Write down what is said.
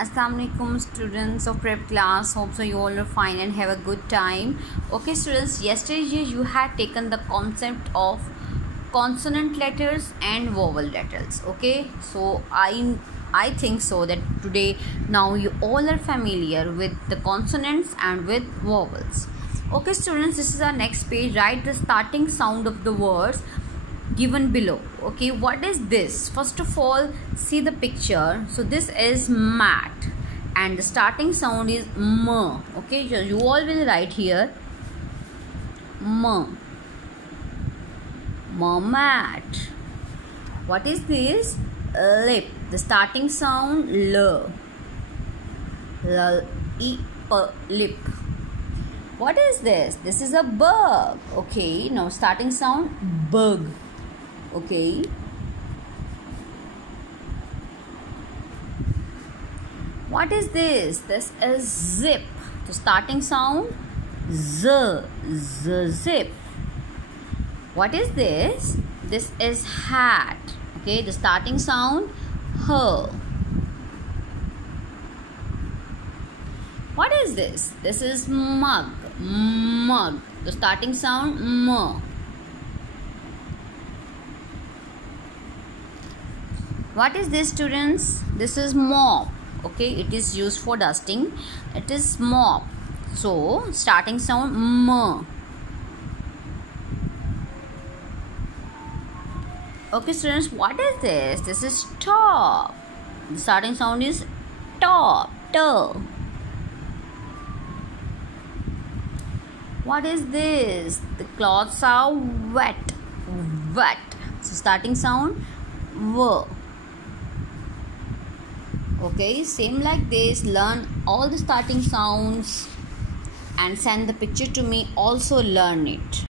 Assalamualaikum students of prep class. Hope so you all are fine and have a good time. Okay students, yesterday you had taken the concept of consonant letters and vowel letters. Okay, so I think so that today now you all are familiar with the consonants and with vowels. Okay students, this is our next page. Write the starting sound of the words given below. Okay, what is this? First of all, see the picture. So this is mat and the starting sound is m. Okay, so you all will write here m, mat. What is this? Lip. The starting sound l, lip. What is this? This is a bug. Okay, now starting sound bug. Okay, what is this? This is zip. The starting sound z, zip. What is this? This is hat. Okay, the starting sound h. What is this? This is mug, the starting sound m. What is this students? This is mop. Okay, it is used for dusting. It is mop. So starting sound m. Okay students, what is this? This is top. The starting sound is top, t. What is this? The clothes are wet. So starting sound v. Okay, same like this, learn all the starting sounds and send the picture to me. Also learn it.